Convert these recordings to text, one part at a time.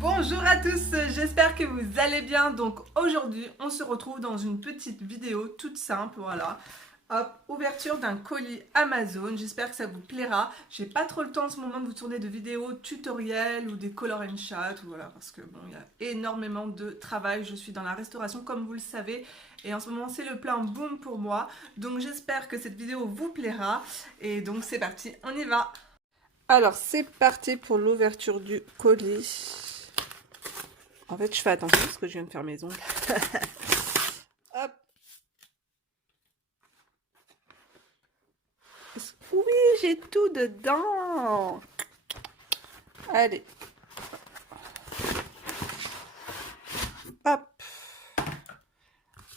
Bonjour à tous, j'espère que vous allez bien. Donc aujourd'hui, on se retrouve dans une petite vidéo toute simple, voilà. Hop, ouverture d'un colis Amazon, j'espère que ça vous plaira. J'ai pas trop le temps en ce moment de vous tourner de vidéos tutoriels ou des color and chat, voilà, parce que bon, il y a énormément de travail. Je suis dans la restauration comme vous le savez, et en ce moment c'est le plein boom pour moi. Donc j'espère que cette vidéo vous plaira, et donc c'est parti, on y va. Alors c'est parti pour l'ouverture du colis. En fait, je fais attention parce que je viens de faire mes ongles. Hop. Oui, j'ai tout dedans. Allez. Hop.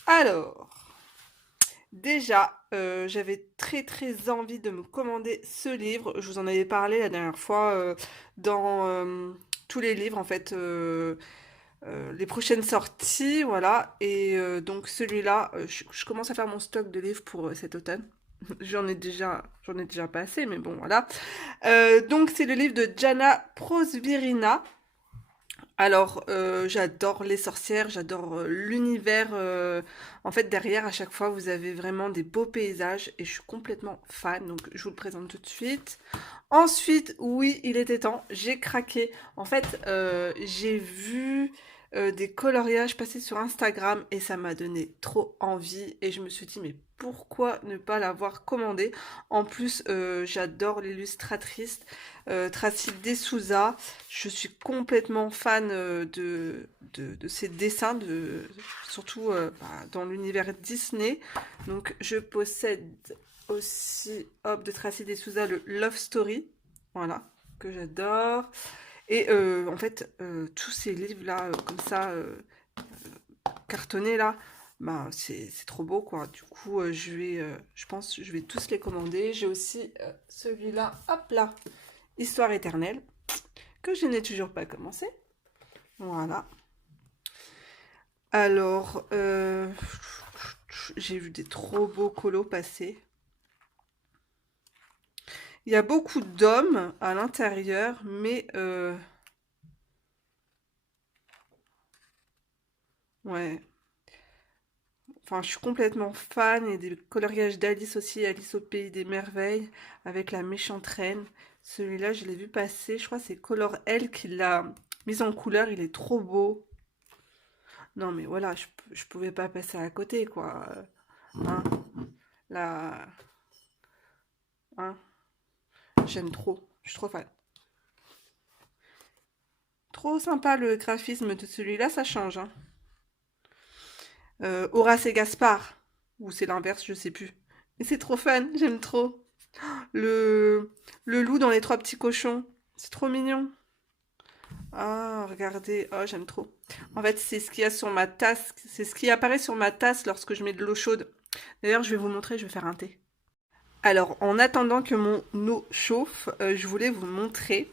Alors, déjà, j'avais très envie de me commander ce livre. Je vous en avais parlé la dernière fois dans tous les livres, en fait. Les prochaines sorties, voilà. Et donc celui-là, je commence à faire mon stock de livres pour cet automne. J'en ai déjà pas assez, mais bon, voilà. Donc c'est le livre de Jana Prosvirina. Alors, j'adore les sorcières, j'adore l'univers. En fait, derrière, à chaque fois, vous avez vraiment des beaux paysages et je suis complètement fan. Donc, je vous le présente tout de suite. Ensuite, oui, il était temps, j'ai craqué. En fait, j'ai vu des coloriages passer sur Instagram et ça m'a donné trop envie. Et je me suis dit, mais pourquoi ne pas l'avoir commandé? En plus, j'adore l'illustratrice Tracy D'Souza. Je suis complètement fan de ses dessins, surtout dans l'univers Disney. Donc, je possède aussi, hop, de Tracy D'Souza, le Love Story, voilà, que j'adore. Et en fait, tous ces livres-là, comme ça, cartonnés, là, bah, c'est trop beau, quoi. Du coup, je pense que je vais tous les commander. J'ai aussi celui-là, hop là, Histoire éternelle, que je n'ai toujours pas commencé. Voilà. Alors, j'ai vu des trop beaux colos passer. Il y a beaucoup d'hommes à l'intérieur, mais ouais. Enfin, je suis complètement fan et des coloriages d'Alice aussi, Alice au pays des merveilles, avec la méchante reine. Celui-là, je l'ai vu passer. Je crois que c'est Color L qui l'a mis en couleur. Il est trop beau. Non, mais voilà, je pouvais pas passer à côté, quoi. Hein, là, hein, j'aime trop. Je suis trop fan. Trop sympa le graphisme de celui-là, ça change, hein. Horace et Gaspard. Ou c'est l'inverse, je sais plus. Mais c'est trop fun, j'aime trop. Le, le loup dans les trois petits cochons. C'est trop mignon. Ah, regardez. Oh, j'aime trop. En fait, c'est ce qu'il y a sur ma tasse. C'est ce qui apparaît sur ma tasse lorsque je mets de l'eau chaude. D'ailleurs, je vais vous montrer, je vais faire un thé. Alors, en attendant que mon eau chauffe, je voulais vous montrer.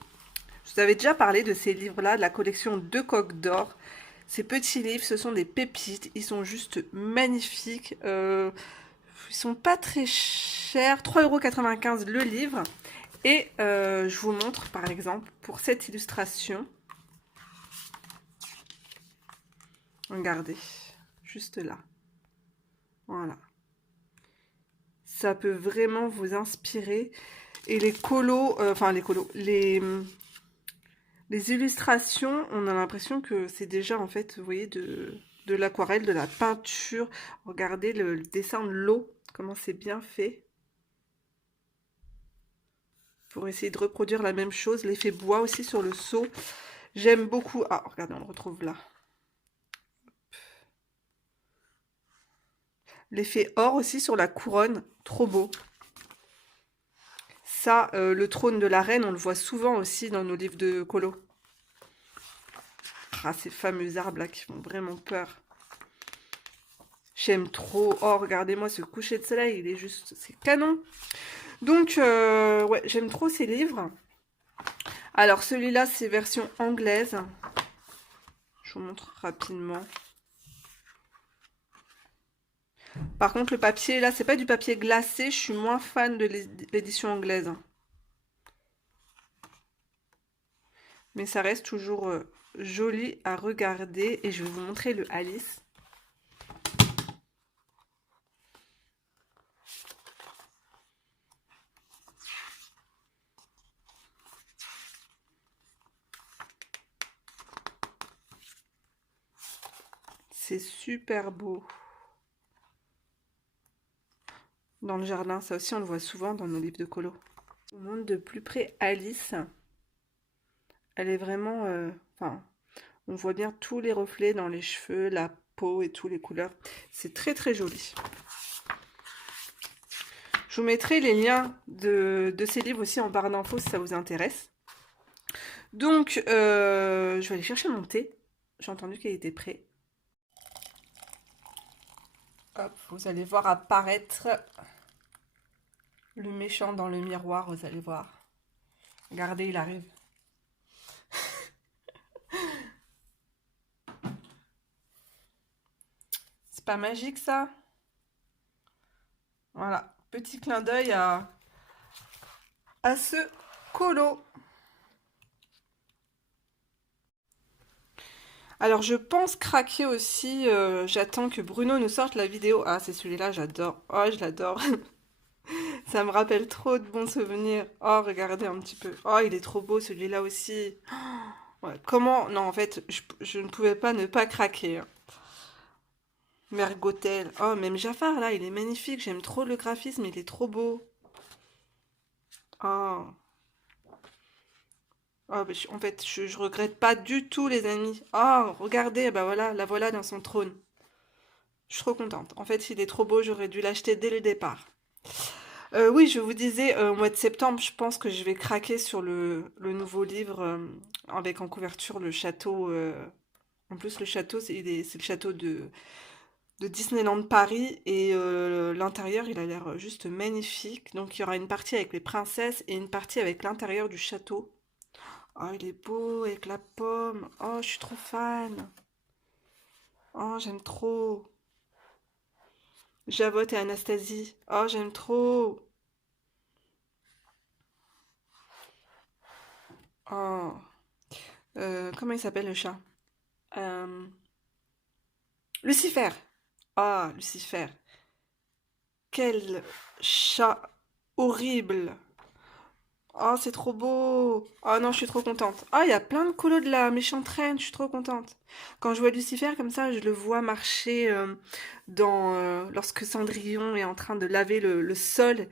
Je vous avais déjà parlé de ces livres-là, de la collection Deux coques d'or. Ces petits livres, ce sont des pépites. Ils sont juste magnifiques. Ils sont pas très chers. 3,95 € le livre. Et je vous montre, par exemple, pour cette illustration. Regardez, juste là. Voilà. Ça peut vraiment vous inspirer. Et les colos, les illustrations, on a l'impression que c'est déjà, en fait, vous voyez, de l'aquarelle, de la peinture. Regardez le dessin de l'eau, comment c'est bien fait. Pour essayer de reproduire la même chose. L'effet bois aussi sur le seau. J'aime beaucoup. Ah, regardez, on le retrouve là. L'effet or aussi sur la couronne. Trop beau. Ça, le trône de la reine, on le voit souvent aussi dans nos livres de colo. Ah, ces fameux arbres là qui font vraiment peur. J'aime trop. Oh, regardez-moi ce coucher de soleil, il est juste, c'est canon. Donc, ouais, j'aime trop ces livres. Alors, celui-là, c'est version anglaise. Je vous montre rapidement. Par contre, le papier, là, c'est pas du papier glacé. Je suis moins fan de l'édition anglaise. Mais ça reste toujours joli à regarder. Et je vais vous montrer le Alice. C'est super beau. Dans le jardin, ça aussi on le voit souvent dans nos livres de colo. On montre de plus près Alice. Elle est vraiment... enfin, on voit bien tous les reflets dans les cheveux, la peau et toutes les couleurs. C'est très très joli. Je vous mettrai les liens de ces livres aussi en barre d'infos si ça vous intéresse. Donc, je vais aller chercher mon thé. J'ai entendu qu'il était prêt. Hop, vous allez voir apparaître le méchant dans le miroir, vous allez voir. Regardez, il arrive. C'est pas magique ça? Voilà, petit clin d'œil à ce colo. Alors je pense craquer aussi, j'attends que Bruno nous sorte la vidéo. Ah c'est celui-là, j'adore. Oh je l'adore. Ça me rappelle trop de bons souvenirs. Oh regardez un petit peu. Oh il est trop beau celui-là aussi. Ouais, comment? Non en fait je ne pouvais pas ne pas craquer, hein. Mergotel. Oh même Jafar là, il est magnifique. J'aime trop le graphisme, il est trop beau. Oh. Oh, bah, en fait, je regrette pas du tout, les amis. Oh, regardez, bah voilà, la voilà dans son trône. Je suis trop contente. En fait, il est trop beau, j'aurais dû l'acheter dès le départ. Oui, je vous disais, au mois de septembre, je pense que je vais craquer sur le nouveau livre avec en couverture le château. En plus, le château, c'est le château de Disneyland Paris et l'intérieur, il a l'air juste magnifique. Donc, il y aura une partie avec les princesses et une partie avec l'intérieur du château. Oh, il est beau avec la pomme. Oh, je suis trop fan. Oh, j'aime trop. Javotte et Anastasie. Oh, j'aime trop. Oh. Comment il s'appelle le chat? Euh, Lucifer. Ah, Lucifer. Quel chat horrible. Oh, c'est trop beau. Oh non, je suis trop contente. Oh, il y a plein de colos de la méchante reine, je suis trop contente. Quand je vois Lucifer comme ça, je le vois marcher lorsque Cendrillon est en train de laver le sol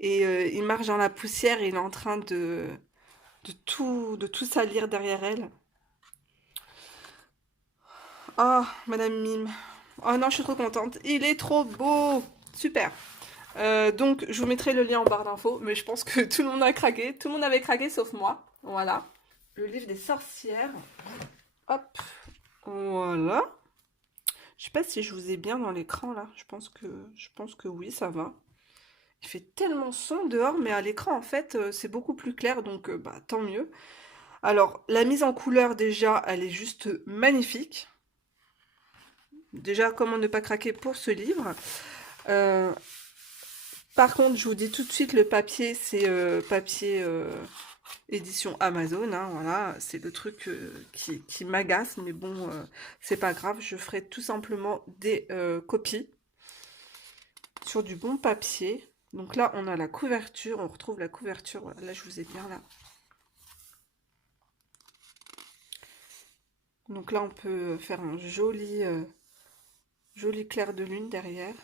et il marche dans la poussière et il est en train de tout salir derrière elle. Oh, Madame Mime. Oh non, je suis trop contente. Il est trop beau. Super. Donc, je vous mettrai le lien en barre d'infos, mais je pense que tout le monde a craqué. Tout le monde avait craqué sauf moi. Voilà. Le livre des sorcières. Hop. Voilà. Je sais pas si je vous ai bien dans l'écran là. Je pense que oui, ça va. Il fait tellement sombre dehors, mais à l'écran en fait, c'est beaucoup plus clair, donc bah tant mieux. Alors, la mise en couleur déjà, elle est juste magnifique. Déjà, comment ne pas craquer pour ce livre. Euh, Par contre, je vous dis tout de suite, le papier, c'est papier édition Amazon, hein, voilà, c'est le truc qui m'agace, mais bon, c'est pas grave, je ferai tout simplement des copies sur du bon papier. Donc là, on a la couverture, on retrouve la couverture, voilà, là je vous ai bien là. Donc là, on peut faire un joli clair de lune derrière.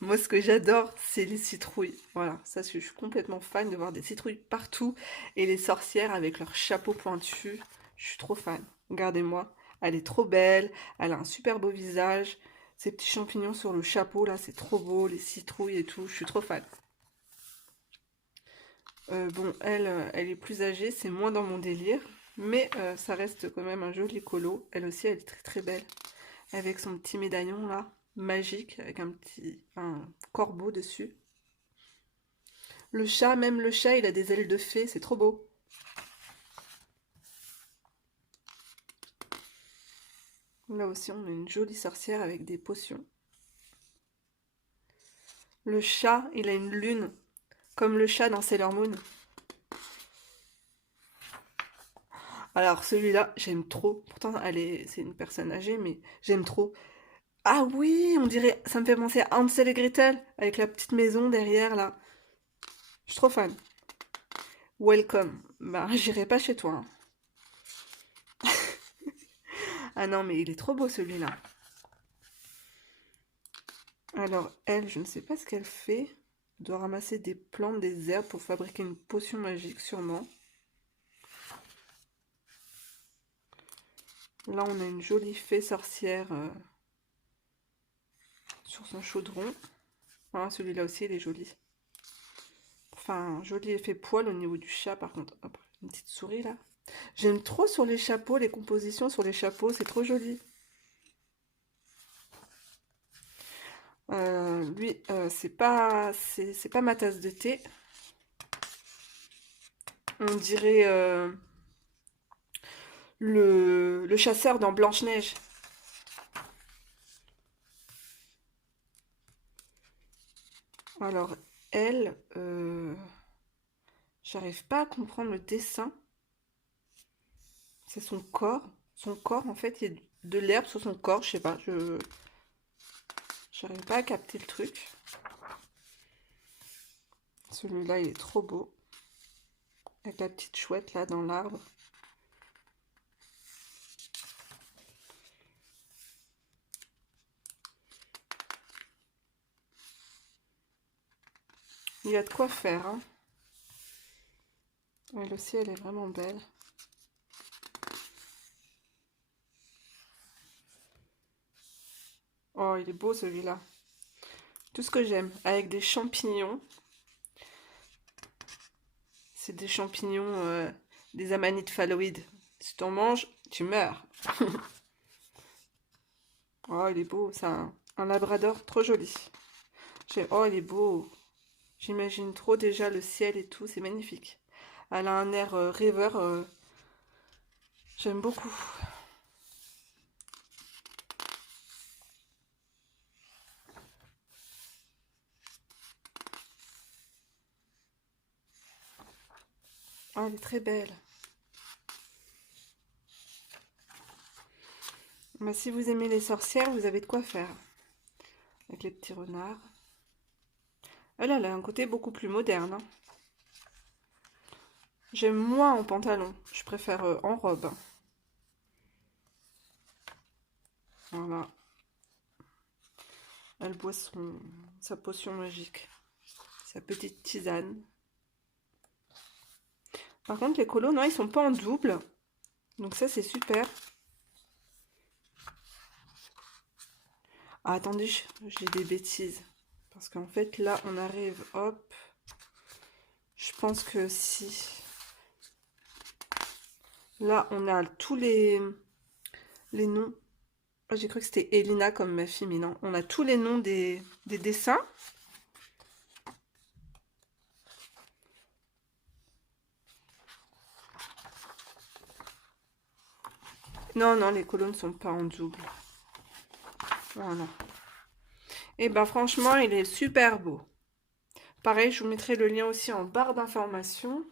Moi, ce que j'adore, c'est les citrouilles. Voilà, ça, je suis complètement fan de voir des citrouilles partout. Et les sorcières avec leurs chapeaux pointus. Je suis trop fan. Regardez-moi. Elle est trop belle. Elle a un super beau visage. Ces petits champignons sur le chapeau, là, c'est trop beau. Les citrouilles et tout. Je suis trop fan. Bon, elle est plus âgée. C'est moins dans mon délire. Mais ça reste quand même un joli colo. Elle aussi, elle est très très belle. Avec son petit médaillon, là. Magique. Avec un corbeau dessus. Le chat, même le chat, il a des ailes de fée, c'est trop beau. Là aussi, on a une jolie sorcière avec des potions. Le chat, il a une lune, comme le chat dans Sailor Moon. Alors celui-là, j'aime trop. Pourtant, c'est une personne âgée, mais j'aime trop. Ah oui, on dirait, ça me fait penser à Hansel et Gretel, avec la petite maison derrière, là. Je suis trop fan. Welcome. Bah, j'irai pas chez toi, hein. Ah non, mais il est trop beau, celui-là. Alors, elle, je ne sais pas ce qu'elle fait. Elle doit ramasser des plantes, des herbes pour fabriquer une potion magique, sûrement. Là, on a une jolie fée sorcière sur son chaudron. Ah, celui-là aussi, il est joli. Enfin, joli effet poil au niveau du chat, par contre. Hop, une petite souris, là. J'aime trop sur les chapeaux, les compositions sur les chapeaux, c'est trop joli. Lui, c'est pas ma tasse de thé. On dirait le chasseur dans Blanche-Neige. Alors, elle, j'arrive pas à comprendre le dessin. C'est son corps. Son corps, en fait, il y a de l'herbe sur son corps. Je sais pas, j'arrive pas à capter le truc. Celui-là, il est trop beau. Avec la petite chouette là dans l'arbre. Il y a de quoi faire, hein. Elle aussi, elle est vraiment belle. Oh, il est beau celui-là. Tout ce que j'aime. Avec des champignons. C'est des champignons, des amanites phalloïdes. Si t'en manges, tu meurs. Oh, il est beau. C'est un labrador trop joli. Oh, il est beau. J'imagine trop déjà le ciel et tout. C'est magnifique. Elle a un air rêveur. J'aime beaucoup. Oh, elle est très belle. Bah, si vous aimez les sorcières, vous avez de quoi faire. Avec les petits renards. Elle a un côté beaucoup plus moderne, hein. J'aime moins en pantalon. Je préfère en robe. Voilà. Elle boit sa potion magique. Sa petite tisane. Par contre, les colos, non, ils sont pas en double. Donc ça, c'est super. Ah, attendez, j'ai des bêtises. Parce qu'en fait, là, on arrive, hop. Je pense que si. Là, on a tous les noms. Oh, j'ai cru que c'était Elina comme ma fille, mais non. On a tous les noms des dessins. Non, non, les colos ne sont pas en double. Voilà. Et ben franchement, il est super beau. Pareil, je vous mettrai le lien aussi en barre d'informations.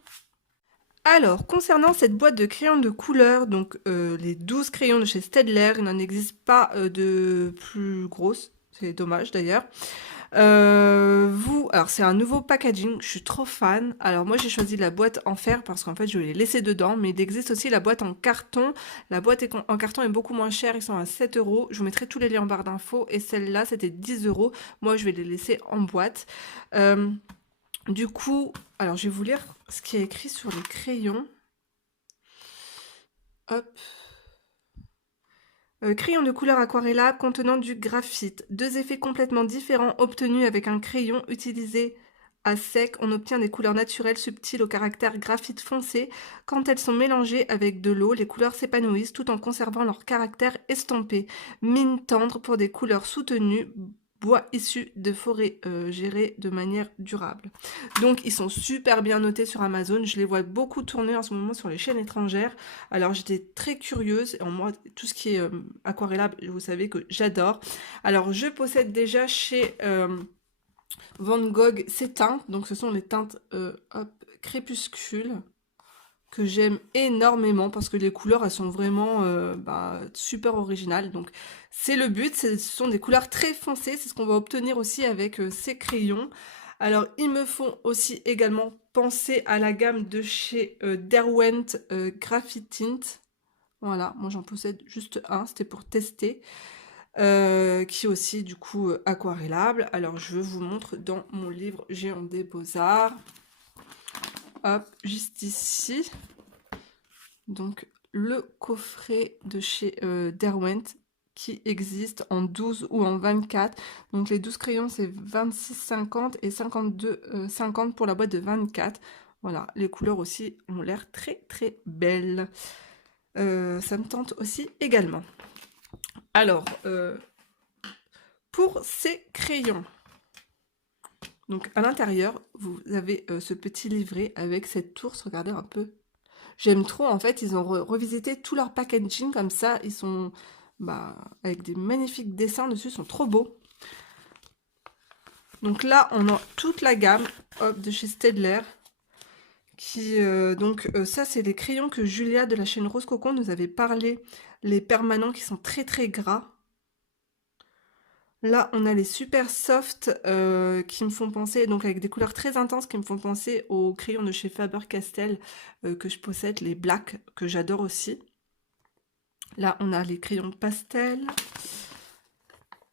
Alors, concernant cette boîte de crayons de couleur, donc les 12 crayons de chez Staedtler, il n'en existe pas de plus grosses, c'est dommage d'ailleurs. Alors c'est un nouveau packaging, je suis trop fan. Alors moi j'ai choisi la boîte en fer parce qu'en fait je vais les laisser dedans, mais il existe aussi la boîte en carton. La boîte en carton est beaucoup moins chère, ils sont à 7 euros. Je vous mettrai tous les liens en barre d'infos et celle-là c'était 10 euros. Moi je vais les laisser en boîte. Euh, du coup, alors je vais vous lire ce qui est écrit sur les crayons. Hop. Crayon de couleur aquarellable contenant du graphite. Deux effets complètement différents obtenus avec un crayon utilisé à sec. On obtient des couleurs naturelles subtiles au caractère graphite foncé. Quand elles sont mélangées avec de l'eau, les couleurs s'épanouissent tout en conservant leur caractère estampé. Mine tendre pour des couleurs soutenues. Bois issus de forêts gérées de manière durable. Donc ils sont super bien notés sur Amazon. Je les vois beaucoup tourner en ce moment sur les chaînes étrangères. Alors j'étais très curieuse. En moi, tout ce qui est aquarellable, vous savez que j'adore. Alors je possède déjà chez Van Gogh ces teintes. Donc ce sont les teintes hop, crépuscule que j'aime énormément parce que les couleurs, elles sont vraiment super originales. Donc, c'est le but, ce sont des couleurs très foncées, c'est ce qu'on va obtenir aussi avec ces crayons. Alors, ils me font aussi également penser à la gamme de chez Derwent Graphite Tint. Voilà, moi j'en possède juste un, c'était pour tester. Qui est aussi du coup aquarellable. Alors je vous montre dans mon livre Géant des Beaux-Arts. Hop, juste ici. Donc le coffret de chez Derwent qui existe en 12 ou en 24. Donc les 12 crayons c'est 26,50 et 52,50 pour la boîte de 24. Voilà, les couleurs aussi ont l'air très très belles. Ça me tente aussi également. Alors, pour ces crayons, donc à l'intérieur, vous avez ce petit livret avec cette ours, regardez un peu. J'aime trop, en fait, ils ont revisité tout leur packaging comme ça, ils sont avec des magnifiques dessins dessus, ils sont trop beaux. Donc là, on a toute la gamme hop, de chez Staedtler. Ça, c'est les crayons que Julia de la chaîne Rose Cocon nous avait parlé, les permanents qui sont très très gras. Là, on a les super soft qui me font penser, donc avec des couleurs très intenses qui me font penser aux crayons de chez Faber-Castell que je possède, les Black, que j'adore aussi. Là, on a les crayons pastel.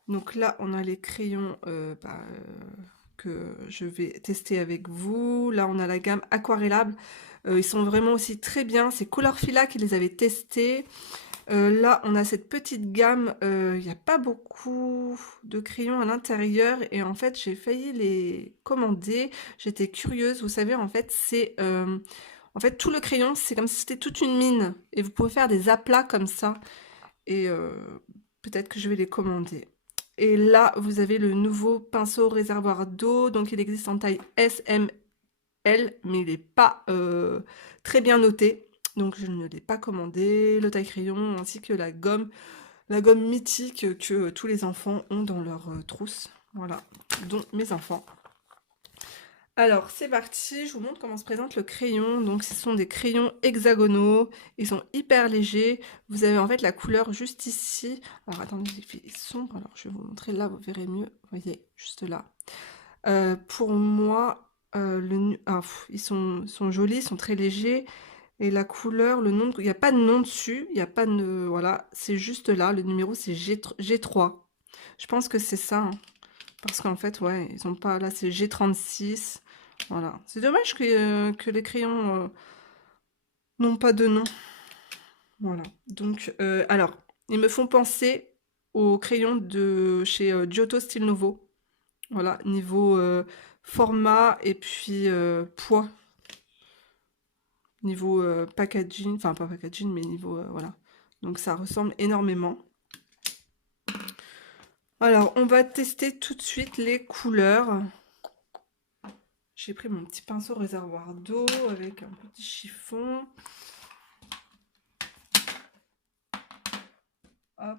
Donc là, on a les crayons que je vais tester avec vous. Là, on a la gamme aquarellable. Ils sont vraiment aussi très bien. C'est Colorfila qui les avait testés. Là, on a cette petite gamme, il n'y a pas beaucoup de crayons à l'intérieur et en fait, j'ai failli les commander. J'étais curieuse, vous savez, en fait, en fait, tout le crayon, c'est comme si c'était toute une mine et vous pouvez faire des aplats comme ça et peut-être que je vais les commander. Et là, vous avez le nouveau pinceau réservoir d'eau, donc il existe en taille S, M, L, mais il n'est pas très bien noté. Donc je ne l'ai pas commandé, le taille-crayon ainsi que la gomme mythique que tous les enfants ont dans leur trousse. Voilà, dont mes enfants. Alors c'est parti, je vous montre comment se présente le crayon. Donc ce sont des crayons hexagonaux, ils sont hyper légers. Vous avez en fait la couleur juste ici. Alors attendez, il fait sombre, alors je vais vous montrer là, vous verrez mieux. Vous voyez, juste là. Pour moi, ils sont jolis, ils sont très légers. Et la couleur, le nom, il n'y a pas de nom dessus, il n'y a pas de... Voilà, c'est juste là, le numéro c'est G3. Je pense que c'est ça, hein, parce qu'en fait, ouais, ils ont pas... Là, c'est G36. Voilà. C'est dommage que les crayons n'ont pas de nom. Voilà. Donc, alors, ils me font penser aux crayons de chez Giotto Style Nouveau. Voilà, niveau format et puis poids. Niveau packaging, enfin pas packaging, mais niveau voilà. Donc ça ressemble énormément. Alors, on va tester tout de suite les couleurs. J'ai pris mon petit pinceau réservoir d'eau avec un petit chiffon. Hop.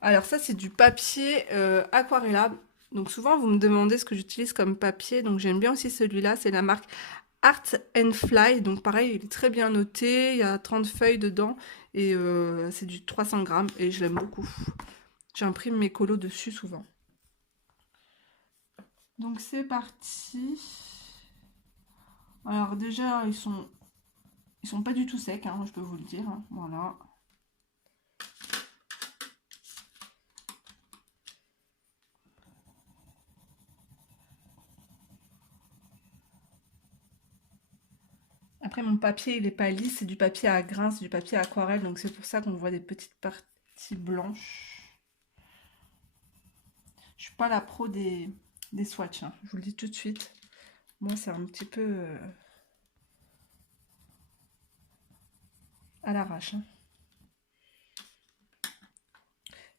Alors ça, c'est du papier aquarellable. Donc souvent, vous me demandez ce que j'utilise comme papier. Donc j'aime bien aussi celui-là. C'est la marque Art and Fly. Donc pareil, il est très bien noté. Il y a 30 feuilles dedans. Et c'est du 300 grammes. Et je l'aime beaucoup. J'imprime mes colos dessus souvent. Donc c'est parti. Alors déjà, ils sont pas du tout secs, hein, je peux vous le dire. Hein. Voilà. Après, mon papier, il n'est pas lisse, c'est du papier à grains, c'est du papier aquarelle, donc c'est pour ça qu'on voit des petites parties blanches. Je suis pas la pro des swatchs, hein, je vous le dis tout de suite. Moi, c'est un petit peu à l'arrache. Hein.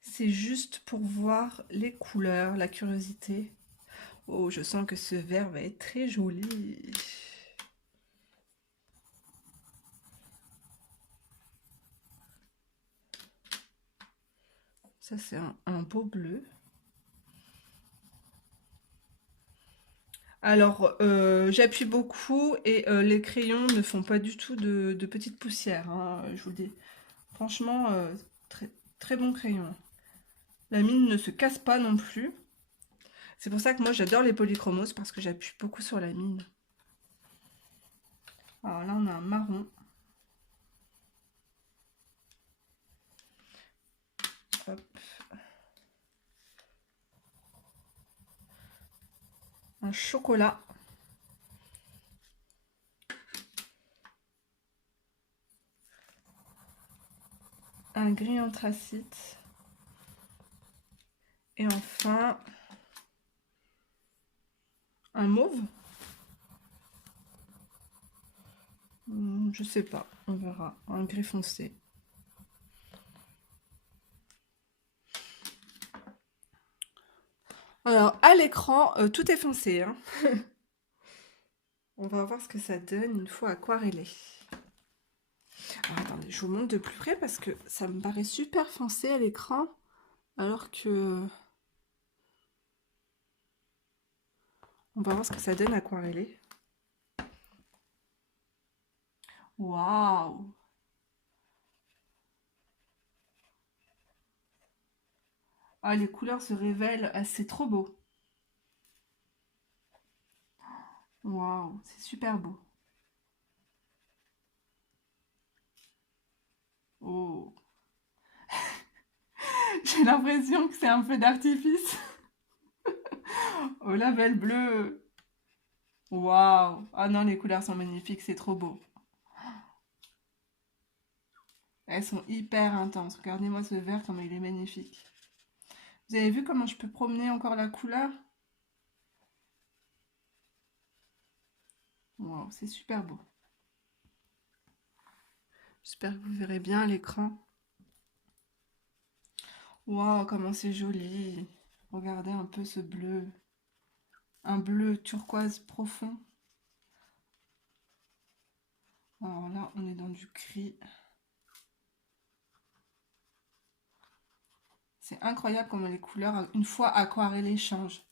C'est juste pour voir les couleurs, la curiosité. Oh, je sens que ce vert va être très joli. Ça, c'est un beau bleu. Alors, j'appuie beaucoup et les crayons ne font pas du tout de petites poussières, hein, je vous le dis. Franchement, très, très bon crayon. La mine ne se casse pas non plus. C'est pour ça que moi j'adore les polychromos parce que j'appuie beaucoup sur la mine. Alors là, on a un marron. Hop. Un chocolat. Un gris anthracite. Et enfin, un mauve. Je sais pas, on verra. Un gris foncé. Alors, à l'écran, tout est foncé, hein. On va voir ce que ça donne une fois aquarellé. Alors, attendez, je vous montre de plus près parce que ça me paraît super foncé à l'écran, alors que... On va voir ce que ça donne aquarellé. Waouh! Ah, les couleurs se révèlent, ah, c'est trop beau. Waouh, c'est super beau. Oh, j'ai l'impression que c'est un feu d'artifice au label bleu. Waouh! Ah non, les couleurs sont magnifiques, c'est trop beau. Elles sont hyper intenses. Regardez-moi ce vert, comme il est magnifique. Vous avez vu comment je peux promener encore la couleur? Waouh, c'est super beau. J'espère que vous verrez bien à l'écran. Waouh, comment c'est joli. Regardez un peu ce bleu. Un bleu turquoise profond. Alors là, on est dans du gris. C'est incroyable comment les couleurs, une fois aquarellées, changent.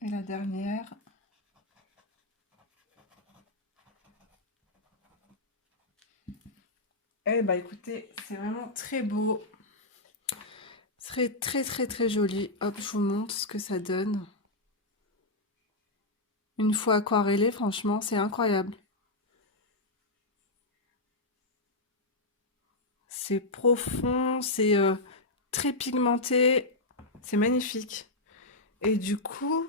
Et la dernière. Eh bah écoutez, c'est vraiment très beau. C'est très très très joli. Hop, je vous montre ce que ça donne. Une fois aquarellé, franchement, c'est incroyable. C'est profond, c'est très pigmenté, c'est magnifique. Et du coup,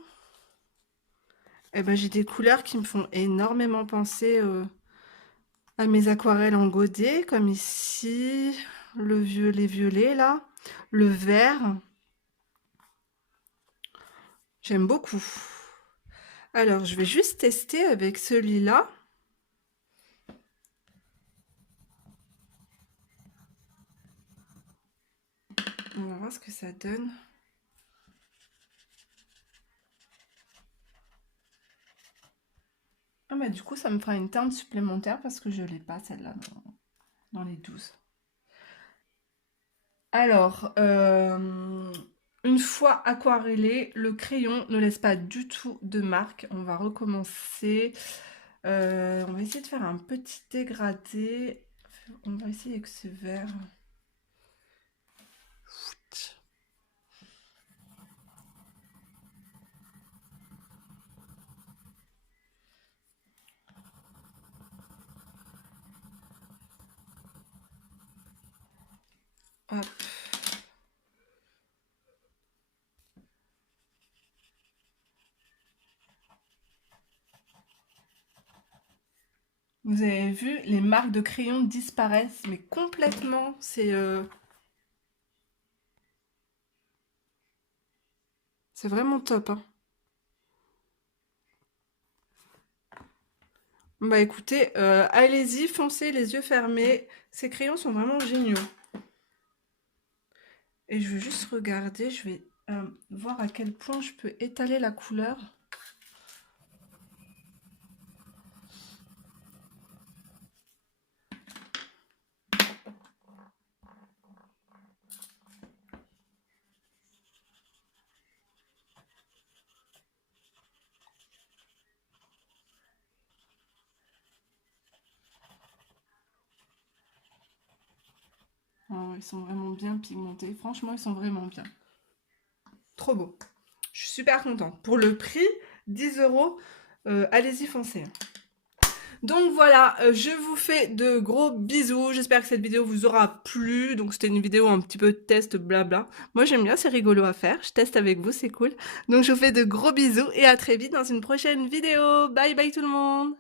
eh ben, j'ai des couleurs qui me font énormément penser à mes aquarelles en godet, comme ici, le violet violet là, le vert. J'aime beaucoup. Alors, je vais juste tester avec celui-là. On va voir ce que ça donne. Ah bah du coup, ça me fera une teinte supplémentaire parce que je l'ai pas celle-là dans les 12. Alors, une fois aquarellé, le crayon ne laisse pas du tout de marque. On va recommencer. On va essayer de faire un petit dégradé. On va essayer avec ce vert. Hop. Vous avez vu, les marques de crayon disparaissent, mais complètement. C'est vraiment top, hein. Bah écoutez, allez-y, foncez les yeux fermés. Ces crayons sont vraiment géniaux. Et je vais juste regarder, je vais voir à quel point je peux étaler la couleur. Oh, ils sont vraiment bien pigmentés. Franchement, ils sont vraiment bien. Trop beau. Je suis super contente. Pour le prix, 10 euros, allez-y, foncez. Donc voilà, je vous fais de gros bisous. J'espère que cette vidéo vous aura plu. Donc c'était une vidéo un petit peu test blabla. Moi j'aime bien, c'est rigolo à faire. Je teste avec vous, c'est cool. Donc je vous fais de gros bisous et à très vite dans une prochaine vidéo. Bye bye tout le monde.